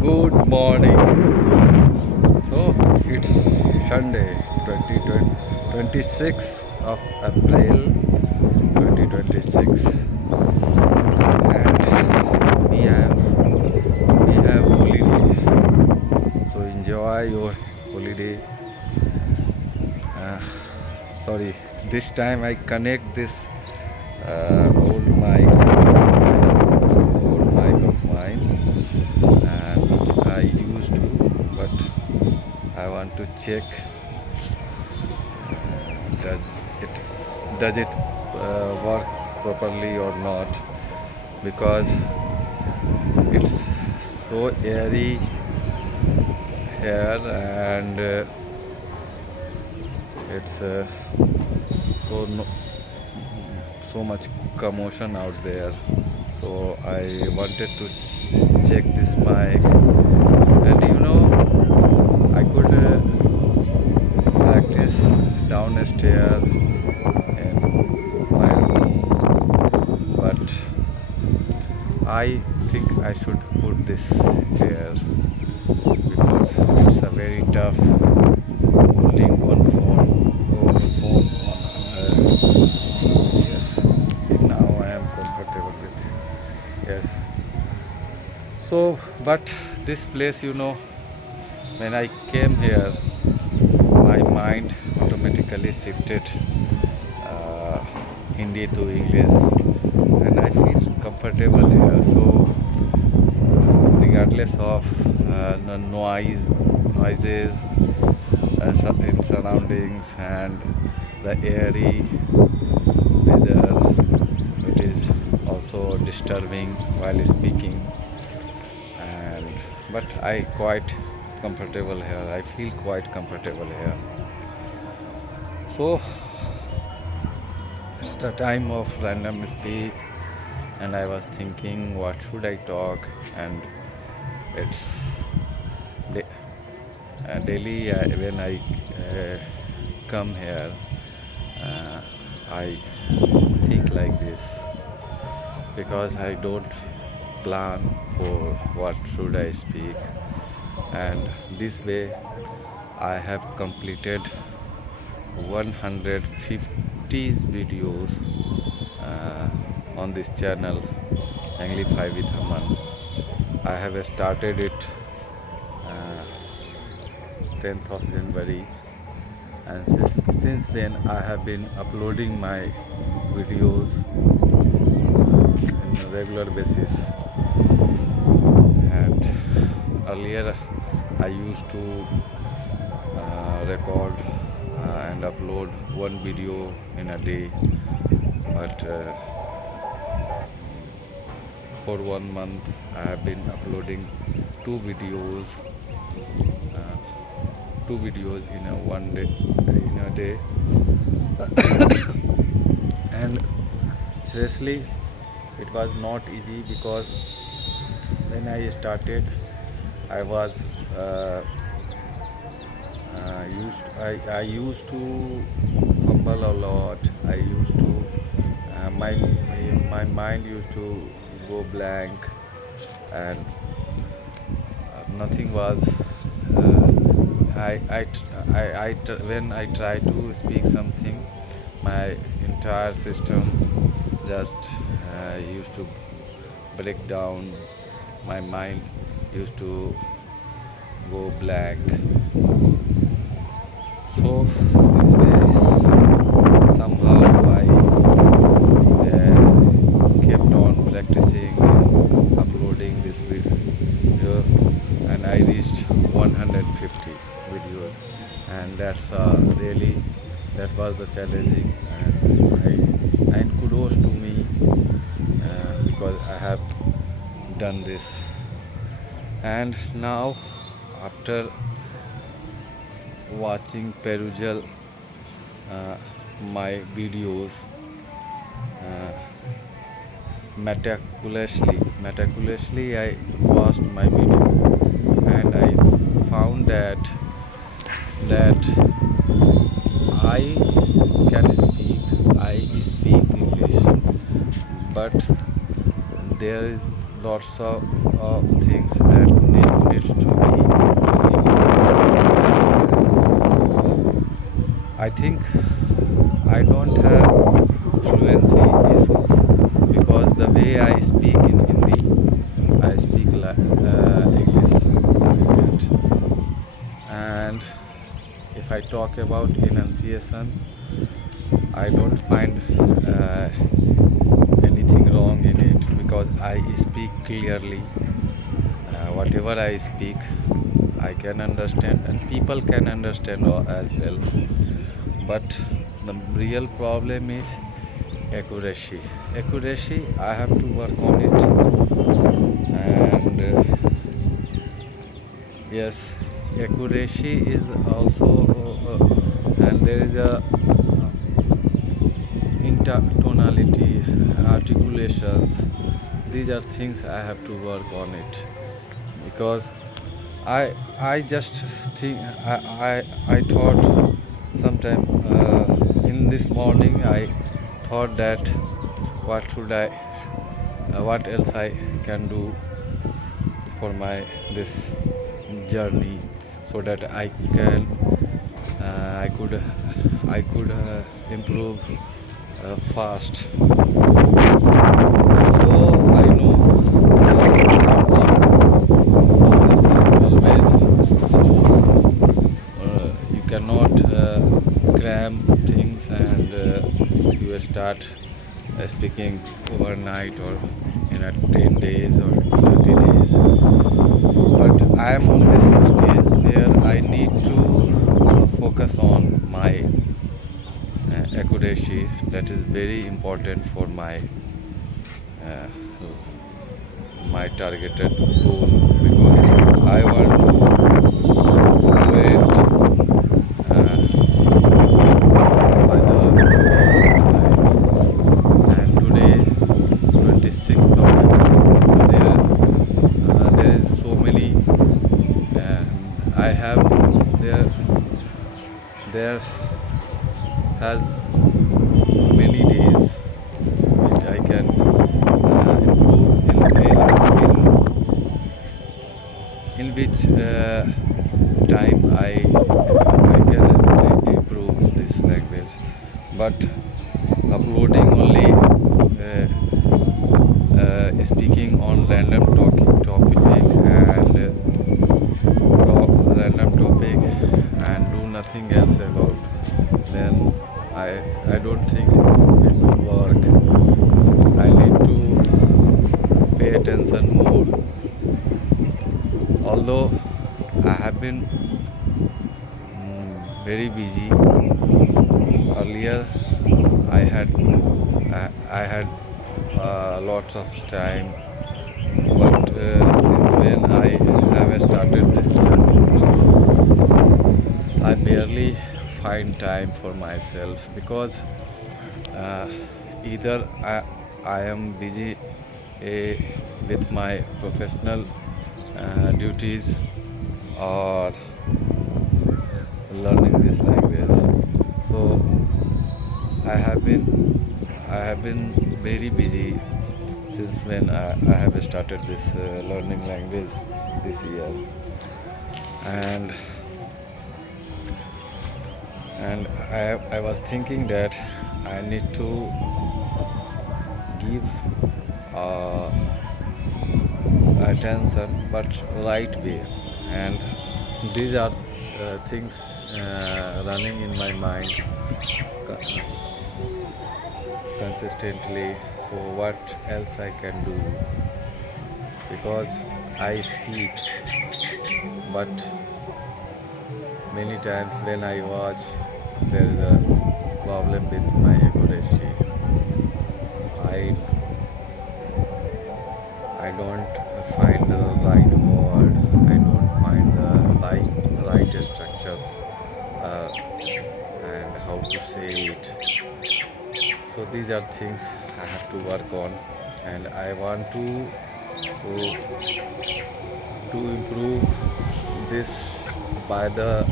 Good morning. So it's Sunday, 26th of April 2026, and we have holiday. So enjoy your holiday. Uh, Sorry, this time I connect this old mic of mine, which I used to, but I want to check does it work properly or not, because it's so airy here, and it's so no, so much commotion out there. So I wanted to check this mic, and I could practice downstairs in my room, but I think I should put this here because it's a very tough holding one phone on. Yes, now I am comfortable with. Yes. So, but this place, when I came here, my mind automatically shifted uh, Hindi to English, and I feel comfortable here. So, regardless of the noises in surroundings, and the airy weather, which is also disturbing while speaking, and but I quite comfortable here. I feel quite comfortable here. So it's the time of random speak, and I was thinking, what should I talk? And it's daily when I come here, uh, I think like this because I don't plan for what should I speak, and this way I have completed 150 videos on this channel, Anglify with Aman. I have started it uh, 10th of January, and since then I have been uploading my videos in a regular basis. And earlier I used to record and upload one video in a day, but for 1 month I have been uploading two videos uh, two videos in a day. And seriously, it was not easy because when I started, I was I used to fumble a lot. I used to my mind used to go blank, and nothing was. When I try to speak something, my entire system just used to break down. My mind used to go blank. So this way, somehow I kept on practicing and uploading this video, and I reached 150 videos, and that's really that was the challenging, and kudos to me because I have done this. And now, after watching perusal uh, my videos uh, meticulously I watched my video, and I found that I I speak English, but there is lots of things that need to be improved. I think I don't have fluency issues because the way I speak in Hindi, I speak English like that. And if I talk about enunciation, I don't find anything wrong in it because I speak clearly. Whatever I speak, I can understand, and people can understand as well. But the real problem is accuracy. Accuracy, I have to work on it, and yes, accuracy is also, and there is a tonality, articulations. These are things I have to work on it because I just think I thought sometime in this morning I thought that what else I can do for my this journey so that I could improve fast. So I know process is always slow. You cannot cram things and you start speaking overnight or in a 10 days or 30 days. But I am on this stage where I need to focus on my accuracy. That is very important for uh, my targeted goal because I want to wait by the and today 26th of April, there is so many I have there has many days which I can improve in which time I can improve this language. But uploading only speaking on topic and random topic and do nothing else about, then I don't think it will work. I need to pay attention more. Although I have been very busy earlier, I had lots of time, but since when I have started this journey, I barely find time for myself because uh, either I am busy uh, with my professional duties or learning this language. So I have been I have been very busy since when I have started this learning language this year, and I was thinking that I need to give uh, attention but right way, and these are things running in my mind co- consistently. So what else I can do because I speak, but many times when I watch there is a problem with my accuracy. I I don't find the right word. I don't find the right structures and how to say it. So these are things I have to work on, and I want to improve this by the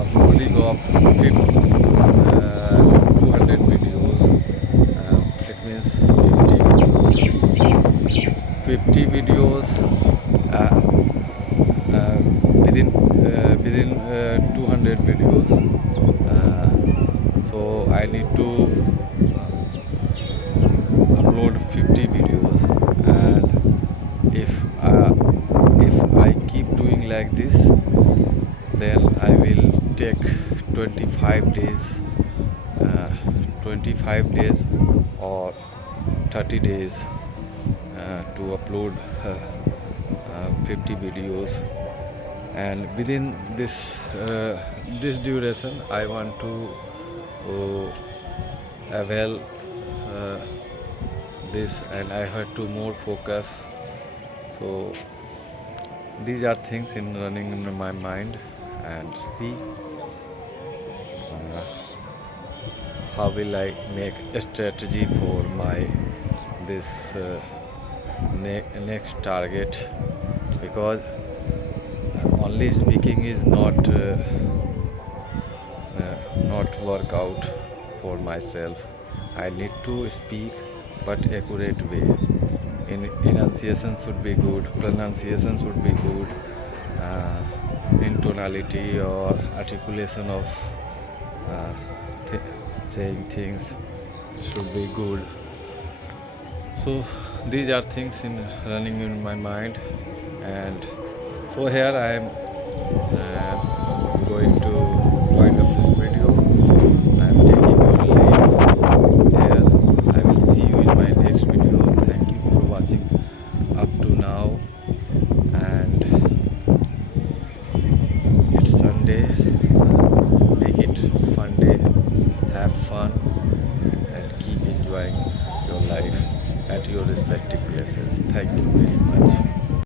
uploading of 200 videos. It means 50 videos 50 videos uh, uh, within 200 videos. So I need to upload 50 videos, and if I keep doing like this, then I will take 25 days, uh, 25 days or 30 days to upload 50 videos. And within this duration I want to avail uh, this, and I have to more focus. So these are things in running in my mind, and see uh, how will I make a strategy for my this next target, because only speaking is not work out for myself. I need to speak but accurate way. Enunciation should be good, pronunciation should be good, intonality or articulation of uh, saying things should be good. So these are things in running in my mind, and so here I am going to wind up this video. I am taking your leave here. I will see you in my next video. Thank you for watching up to now, and it's Sunday. Make it fun day. Have fun and keep enjoying your life at your respective places. Thank you very much.